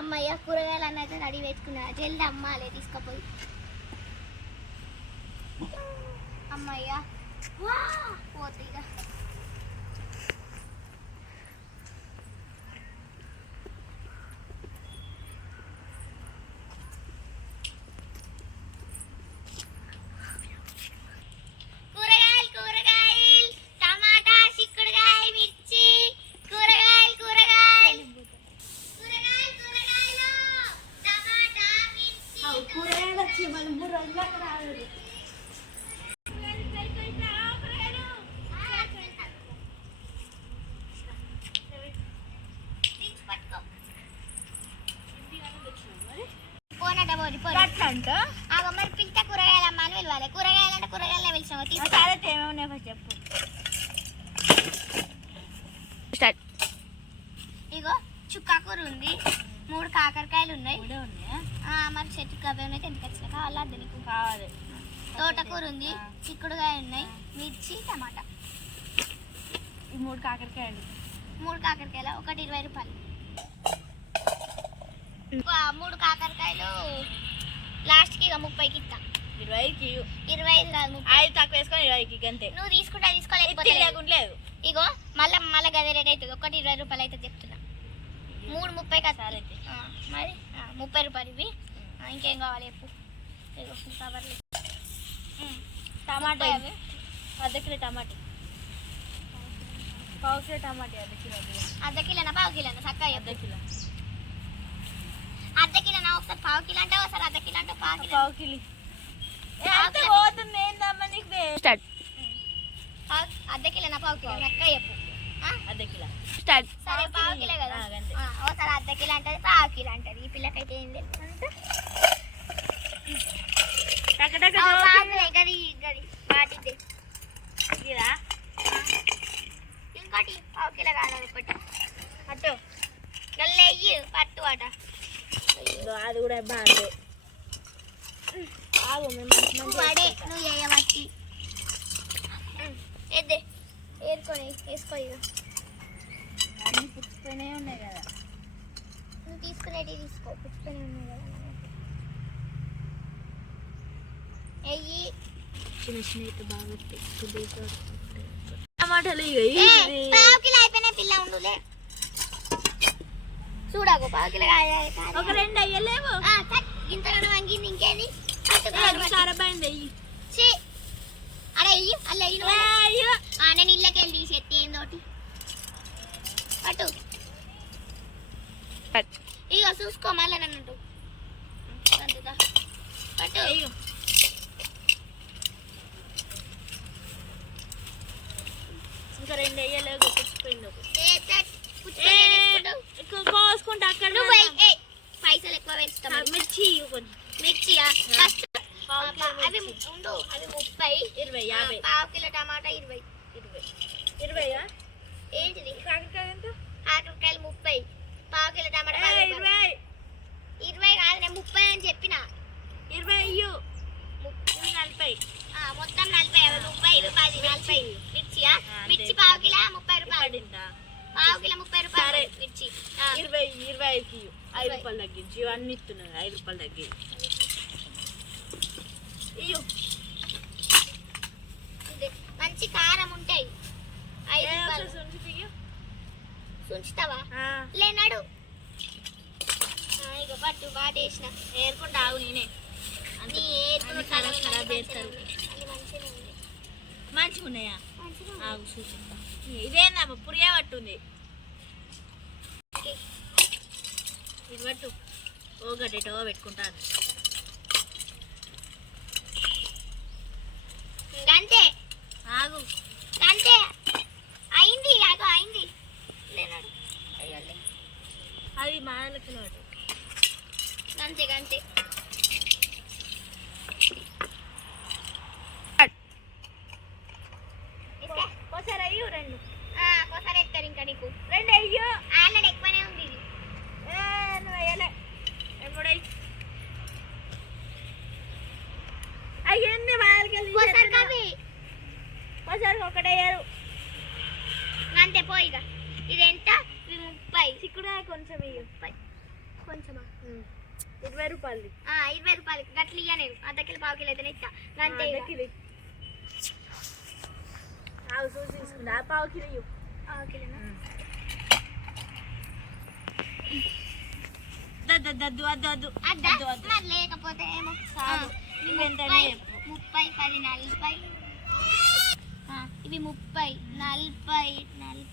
అమ్మయ్య కూరగాయలు అన్నైతే రెడీ పెట్టుకున్నా జల్ది అమ్మాలే తీసుకుపోయి అమ్మయ్య పోతీగా మరి పిలితే కూరగాయలమ్మా అని పిలవాలి కూరగాయలు అంటే కూరగాయలు పిలిచాము చెప్పు ఇగో చుక్కా కూర ఉంది 3 కాకరకాయలు ఉన్నాయి మరి చెట్టుకు అవి ఉన్నాయి ఎందుకు వచ్చినా కావాలా అది నీకు కావాలి తోటకూర ఉంది చిక్కుడుకాయ ఉన్నాయి మిర్చి టమాటా ఈ 3 కాకరకాయలు 3 కాకరకాయలు ఒకటి 20 రూపాయలు 3 కాకరకాయలు లాస్ట్కి ఇక 30కి ఇస్తా 20కి 25 కాదు 5 తక్కువ వేసుకొని 20కి అంతే నువ్వు తీసుకుంటా తీసుకోలేదు ఇగో మళ్ళీ గదే రేట్ అవుతుంది ఒకటి 20 రూపాయలు అయితే చెప్తున్నా 3 30 కదా మరి 30 రూపాయలు ఇవి ఇంకేం కావాలి చెప్పు కవర్లు టమాటా అర్ధ కిలో టమాటా పావు కిలో టమాటా అర్ధ కిలోనా పావు కిలోనా చక్కగా అర్ధ కిలోనా ఒకసారి పావు కిలో అంటే ఒకసారి అర్ధ కిలో అంటే పావు కిలో అర్ధ కిలోనా పావు కిలో చక్కగా చెప్పు అర్ధ కిలో సరే పావు కిలో కదా ఒకసారి అర్ధ కిలో అంటది పావు కిలో అంటది ఈ పిల్లకైతే ఏం లేదు ఇంకోటి పావు కిలో కాదు ఒకటి అటు గల్లెయ్యి పట్టు అట అది కూడా బాగా పడే నువ్వు చేయబట్టి ఎద్దే ఏరుకొని వేసుకో ఇక అన్నీ పుచ్చిపోయినే ఉన్నాయి కదా నువ్వు తీసుకునేవి తీసుకో పుచ్చిపోయినే ఉన్నాయి కదా అయ్యి చిన్న చిన్న బాగా టమాటాలు పావు కిలో అయిపోయినాయి పిల్ల ఉండులే చూడాకు పావు కిలో ఒక 2 అయ్యలేవు ఇంతకన్నా వంగింది ఇంకేది అరే అయ్యి అల్ల అయ్యి నేను ఇళ్ళకి వెళ్ళి తీసేత్తి ఏందోటి పట్టు ఇక చూసుకో మళ్ళీ నన్ను పట్టు ఇంకా 2 అయ్యలేవు పుచ్చిపోయింది కోసుకుంటా అక్కడ పైసలు ఎక్కువ పెంచుతాం మిర్చియా ఫస్ట్ అవి ఉండు అవి 30 20 50 పావు కిలో టమాటా 20 ఏంటిది కాకరకాయలు 30 పావు కిలో టమాటా 20 కాదు నేను 30 అని చెప్పిన 20 అయ్యో 40 మొత్తం 40 30 10 40 మిర్చియా మిర్చి పావు కిలో 30 రూపాయలు పావు కిలో 30 రూపాయలు మిర్చి 20కి 5 రూపాయలు తగ్గించి అన్ని ఇస్తున్నాను 5 రూపాయలు తగ్గి మంచి కారం ఉంటాయి 5 రూపాయలు సుంచుతావా లేనాడు ఇక పట్టు బాటేసిన ఏరుకుంటా ఆగు నేనే అన్ని ఖరాబ్ చేస్తారు మంచిగా ఉన్నాయా ఆగు చూసిస్తా ఇదేనా పురియా పట్టుంది ఇది పట్టు ఓ గడ్డెటో పెట్టుకుంటాను అంతే ఆగు అంతే అయింది ఆగు అయింది అది మాలకి అంతే అంతే ఒకసారి అయ్యు 2 ఒకసారి ఎత్తారు ఇంకా నీకు 2 అయ్యో ఆల్రెడీ ఎక్కువనే ఉంది ఇది నువ్వు వేయలే ఎప్పుడై అయ్యింది వాళ్ళకి ఒకసారి ఒకటయ్యారు అంతే పోయిగా ఇది ఎంత 30 చిక్కుడు కొంచెం 30 కొంచెం 20 రూపాయలు 20 రూపాయలు గట్లు ఇయ్య నేను అర్ధ కిలో పావు కిలో అయితేనే ఇస్తా అంతే చూసి తీసుకున్నా పావు కిలో పావు కిలోనా మరి లేకపోతే ఏమో 30 10 40 ఇవి 30 40 40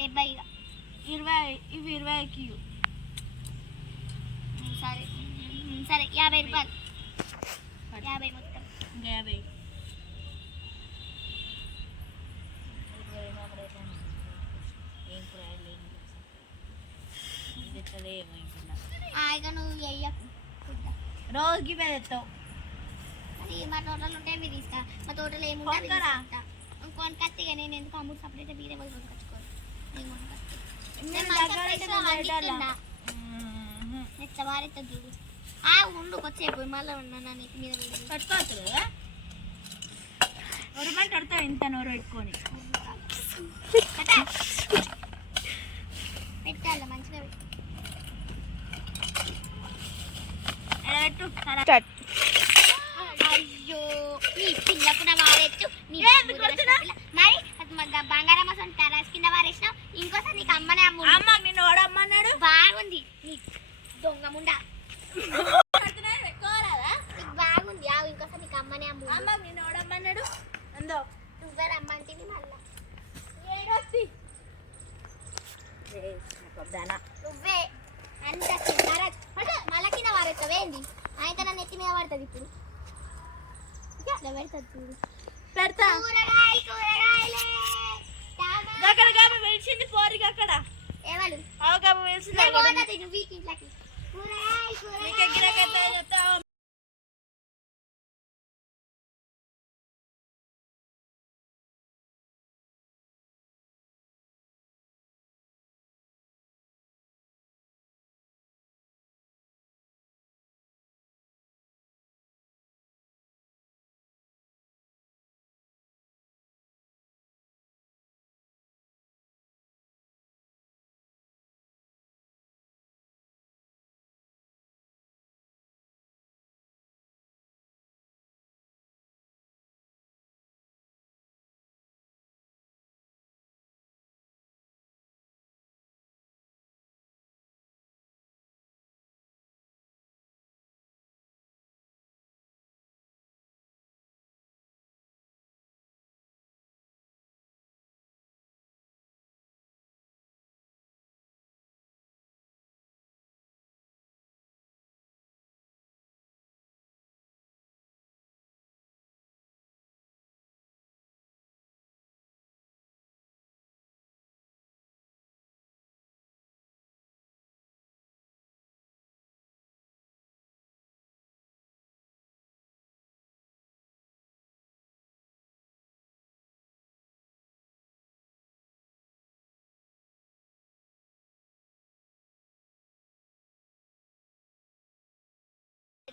50 70 ఇవి 20కి సరే సరే 50 రూపాయలు 50 మొత్తం 50 ఇక నువ్వు వెయ్యకు రోజుకి పెడతావు మరి మా తోటలు ఉంటే మీరు ఇస్తా మా తోటలో ఏముంటుంది కొనుకొస్తే ఇక నేను ఎందుకు అమ్ముడు సపరేట్ మీరే పోయి కొనుకొచ్చుకోరు నెచ్చవారెత్త చూడు ఉండు కొచ్చేపు మళ్ళీ ఉన్నా నీకు మీద పట్టుకోవచ్చు కదా రూపాయలు కడతావు ఇంత నోరు పెట్టుకొని పెట్టాలి మంచిగా అయ్యో నీ పిల్లకు నా వారెత్తు మరి బంగారం అసలు టెరాస్ కింద వారేసినావు ఇంకోసారి నీకు అమ్మనే అమ్మ నిన్ను ఓడమ్మన్నాడు బాగుంది దొంగ ముండా బాగుంది ఇంకోసారి నీకు అమ్మనే అమ్మ నిన్ను ఓడమ్మన్నాడు అందో నువ్వే రమ్మంటివి మళ్ళా నువ్వే అంత మళ్ళా కింద వారెత్తవేంది అయితే నన్ను ఎత్తి మీద పడుతుంది ఇప్పుడు ఇట్లా పెడుతుంది చూడు పెడతా అక్కడ వెలిసింది పోరికి అక్కడ ఏవాళ్ళు అవగాబ వెలిసింది నువ్వు ఇంట్లోకి చెప్తావు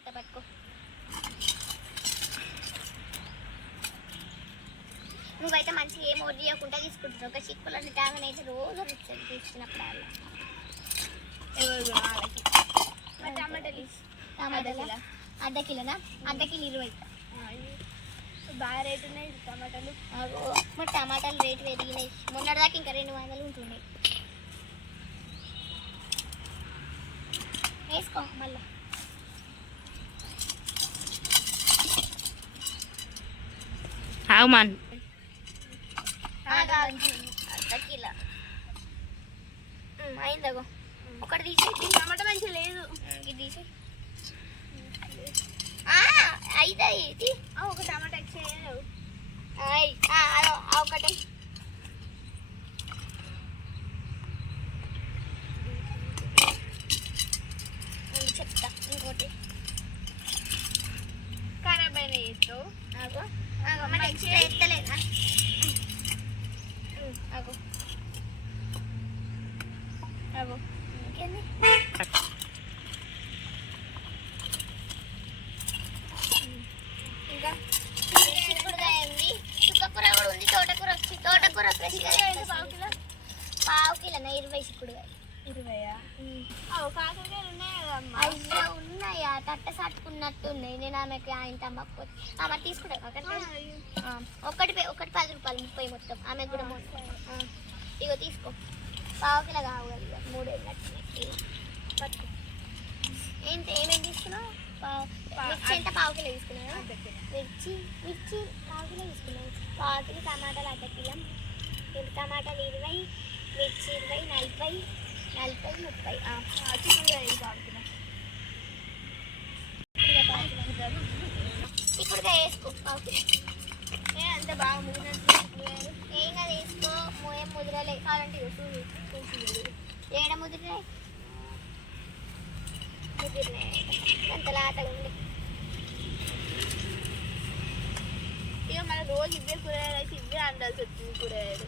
పట్టుకో నువ్వైతే మంచిగా ఏం ఓడి చేయకుండా తీసుకుంటున్నావు ఒక చిక్కులని తాగనైతే రోజు తీసుకున్నప్పుడు టమాటాలు అర్ధ కిలోనా అర్ధ కిలో 20 బాగా రేటు ఉన్నాయి టమాటాలు మరి టమాటాలు రేటు పెరిగినాయి మొన్నటిదాకా ఇంకా 200 ఉంటున్నాయి వేసుకో మళ్ళీ అవుమాన్ అర్ధ కిలో అయిందగో ఒకటి తీసి టమాటా మంచిగా లేదు ఇది తీసి అయితే ఇది ఒక టమాటా చేయలేవు ఒకటి చెప్తా ఇంకోటి ఖరాబ్ అయిన చేస్తావు మన ఎక్స్ట్రా ఎత్తలేదా ఇంకేంది ఇంకా చిక్కుడుకాయ ఉంది చుక్కకూర కూడా ఉంది తోటకూర ఫ్రెష్గా పావు కిలో పావు కిలోనా 20 చిక్కుడుకాయ 20. కాకరకాయలు ఉన్నాయి కదమ్మా. అయ్యో ఉన్నాయా తట్ట సట్టుకున్నట్టు ఉన్నాయి. నేను ఆమెకి ఆయన అమ్మకపోతే ఆమె తీసుకుంటా ఒకటి 10 రూపాయలు 30 మొత్తం ఆమె కూడా ఇగో తీసుకో. పావు కిలో కావాలి ఇక 3 వెళ్ళినట్టు పట్టుకో. ఏమేమి తీసుకున్నావు? మిర్చి ఎంత పావు కిలో తీసుకున్నావు? మిర్చి పావు కిలో తీసుకున్నావు. పావు కిలో టమాటాలు అర్ధ కిలో, టమాటాలు 20, మిర్చి 20, 40, 30. ఇప్పుడు వేసుకో పావు కిలో. అంత బాగా ముగినట్టు ఏం కదా వేసుకో. ఏం ముద్రలే కావాలంటే ఏడ ముద్రలే అంత లాటగా ఉంది. ఇక మన రోజు ఇవే కూరగాయలు అయితే ఇవే అండాల్సి వచ్చింది. కూరగాయలు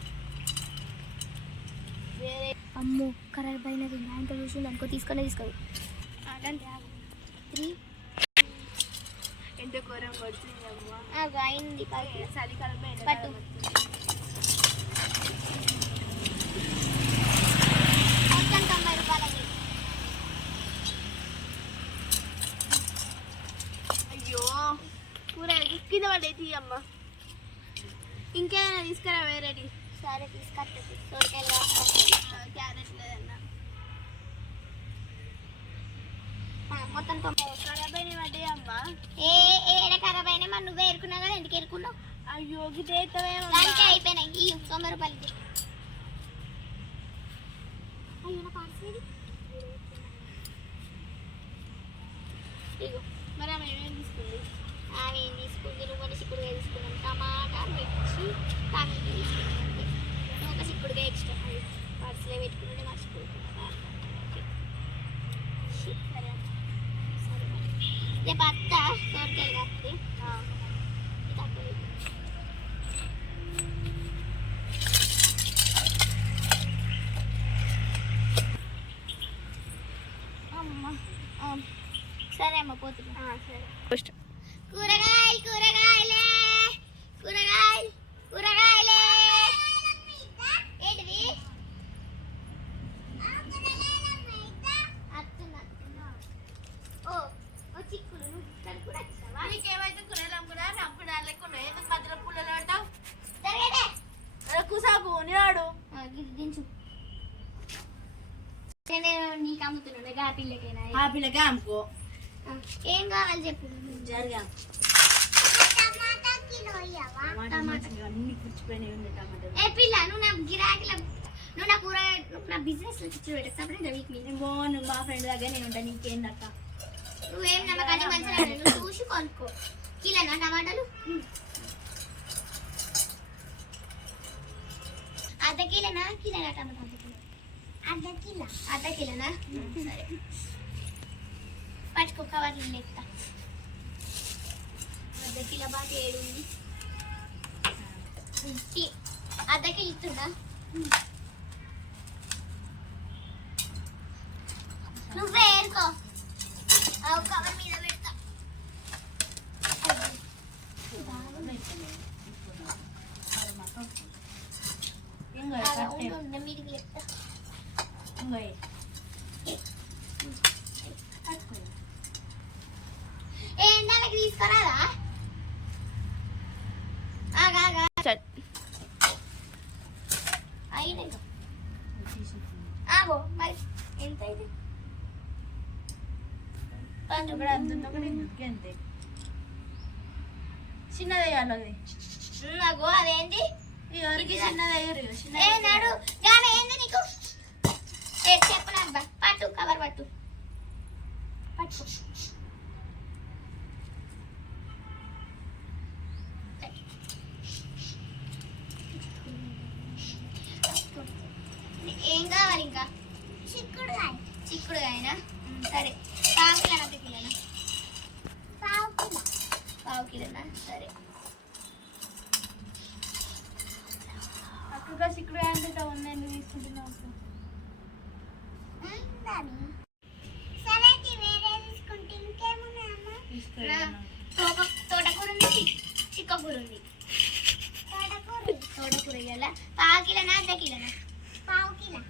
వేరే అమ్మో కలర్ పైన ఇంకా చూసి అనుకో తీసుకొని తీసుకోదు. 3 ఎంత కూరం వచ్చింది అమ్మ. అయింది చలికాలం పట్టు. మొత్తం 90 రూపాయలకి. అయ్యో కూరగాయలు కింద పడేది అమ్మ. ఇంకేమైనా తీసుకురా వేరేటి. సరే తీసుకొస్తుంది. సొరకాయలు క్యారెట్ లేదన్నా. మొత్తం 90. ఖరాబ్ అయిన పడ్డాయి అమ్మ. ఏడ ఖరాబ్ అయినా మరి నువ్వే ఎరుకున్నావు కదా, ఎందుకు ఎరుకున్నావు? అయ్యో గిటే దానికే అయిపోయినాయి ఈ 90 రూపాయలకి. అయ్యో నా పార్సల్ ఇగో. మరి ఆమె ఏమేమి తీసుకుంది? ఆమె ఏం తీసుకుంది? నువ్వు అని చిక్కుడుగా తీసుకున్నాం. టమాటా, మిర్చి, టమాటా తీసుకున్నాం. నువ్వు ఒక చిక్కుడుగా ఎక్స్ట్రా పర్సులో పెట్టుకుని మర్చిపోతున్నా. సరే సరే రేపు అత్త సొరకాయలు కాస్తే సరే అమ్మ పోతున్నా. సరే కూరగాయలు కూరగాయలే కూరగాయలు కూరగాయలే ఏంటిది? ఓ చిక్కులు నువ్వు ఇక్కడ కూడా వచ్చావా? నీకేమైతే కూరలు అమ్ముకున్నా అప్పుడు లేకుండా ఎందుకు మధ్యలో పుల్లలు పడ్డావు? సరేనే కుసాకు నివాడు ఇది దించు. నేను నీకు అమ్ముతున్నాను గాపిల్లకైనా. ఆ పిల్లకే అమ్ముకో. ఏం కావాలి చెప్పు. జరిగా అన్ని పుచ్చిపోయినాయి ఉంది టమాటా. ఏ పిల్ల నువ్వు నా గిరాకీల నువ్వు నా కూర నా బిజినెస్ లో చిచ్చు పెట్టేస్తాను. వీక్ మీ నువ్వు మా ఫ్రెండ్ దగ్గర నేను ఉంటా. నీకేందక్క నువ్వేం నమ్మకాన్ని మంచిగా నువ్వు చూసి కొనుక్కో. కిలోనా టమాటాలు? అర్ధ కిలోనా టమాటా? అర్ధ కిలోనా? సరే పట్టుకో కవర్లు ఎత్తా. అర్ధ కిలో బాగా 7 ఉంది. అర్ధ కిలో ఇస్తుందా? నువ్వే ఏరుకో. కవర్ మీద పెడతా. మీదికి చెప్తా. ఏందానికి తీసుకురాదా? అయినా ఆగో మరి ఎంత ఇది? చిన్నది అన్నది నాకు అదేంటి చిన్నది ఏ నాడు గామె ఏంది నీకు? ఏ చెప్పు నా అబ్బా. పట్టు కవర్ పట్టు పట్టు. ఏం కావాలి ఇంకా? చిక్కుడుగాయనా? సరే పావు కిలోనా అర్ధ కిలోనా? పావు కిలోనా? సరే అక్కడ చిక్కుడు అంటే ఉన్నాయి. ఎందుకు తీసుకుంటున్నావు? తోటకూర ఉంది, చిక్కకూర ఉంది. తోటకూర ఇవ్వాలా? పావు కిలోనా అర్ధ కిలోనా? పావు కిలో.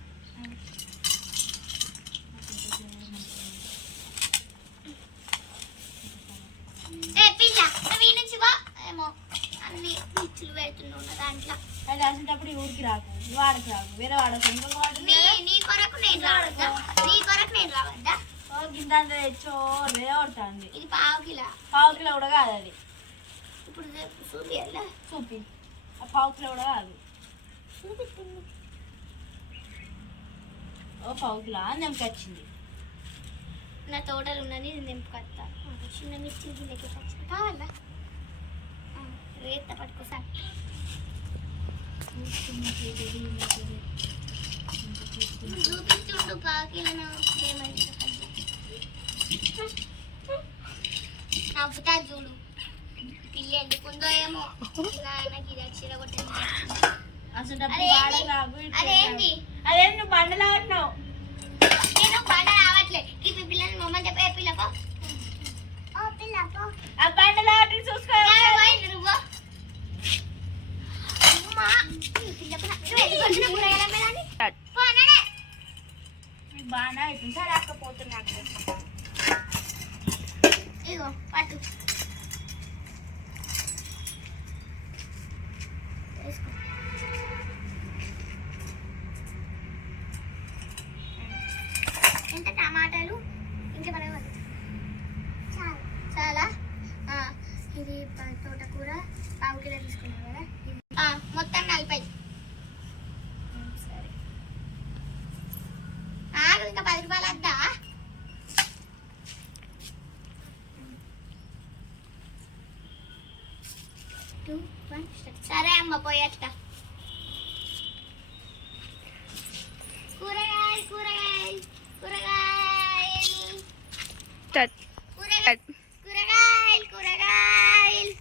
అది రాసేటప్పుడు ఊరికి రాకు, వాడకు రాకు, వేరే వాడకు. ఇంకొక వాడు నీ కొరకు నేను రావద్దా? నీ కొరకు నేను రావద్దా? గింత తెచ్చో వేరే పడుతుంది. ఇది పావు కిలో కూడా కాదు అది. ఇప్పుడు చూపియాలా? చూపి. ఆ పావు కిలో కూడా కాదు. చూపిస్తుంది. ఓ పావు కిలో నెంపకి వచ్చింది. నా తోటలు ఉన్నది నింపుకొస్తా. చిన్న మిర్చి లెక్క కావాలా? రేత పట్టుకోసా. చూపిస్తుండు పాకిలను నవ్వుతా చూడు. పిల్లి ఎందుకుందో ఏమో. నాకు ఇది వచ్చిన అదేంటి అదే నువ్వు బండలు ఆడుతున్నావు. నేను బండ రావట్లే. ఇప్పుడు పిల్లని మమ్మల్ని చెప్పే పిల్లకు ఆ బండలు ఆడుతు చూసుకో. నువ్వు బాగా అవుతుంది సార్ రాకపోతున్నా. ఇగో పట్టు వేసుకో. ఎంత టమాటాలు ఇంకా పడవ చాలా. ఇది తోటకూర పావు కిలో తీసుకున్నావు కదా, మొత్తం 40. సరే ఇంకా 10 రూపాయలు వద్దా? సరే అమ్మ పోయేట. కూరగాయలు కూరగాయలు కూరగాయలు కూరగాయలు కూరగాయలు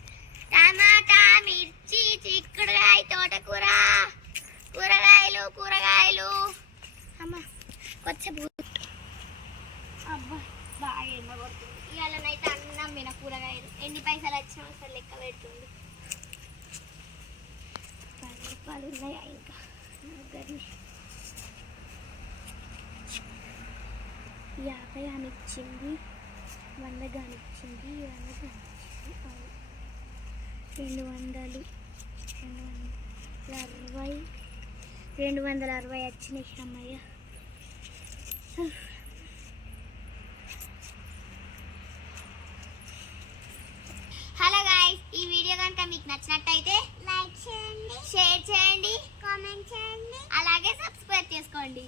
టమాటా, మిర్చి, చిక్కుడుకాయ, తోటకూర, కూరగాయలు కూరగాయలు. అమ్మ కొంచెం అబ్బా బాగా ఎండ పడుతుంది. ఇవాళనైతే అన్నం మీద కూరగాయలు ఎన్ని పైసలు వచ్చినా అసలు లెక్క పెడుతుంది. 10 రూపాయలు ఉన్నాయా ఇంకా? 50 ఆమె ఇచ్చింది, 100 గాని ఇచ్చింది, 100 గాని ఇచ్చింది, 200 260 వచ్చినాయి అమ్మయ్య. హలో గాయ్స్, ఈ వీడియో కనుక మీకు నచ్చినట్టయితే లైక్ చేయండి, షేర్ చేయండి, కామెంట్ చేయండి, అలాగే సబ్స్క్రైబ్ చేసుకోండి.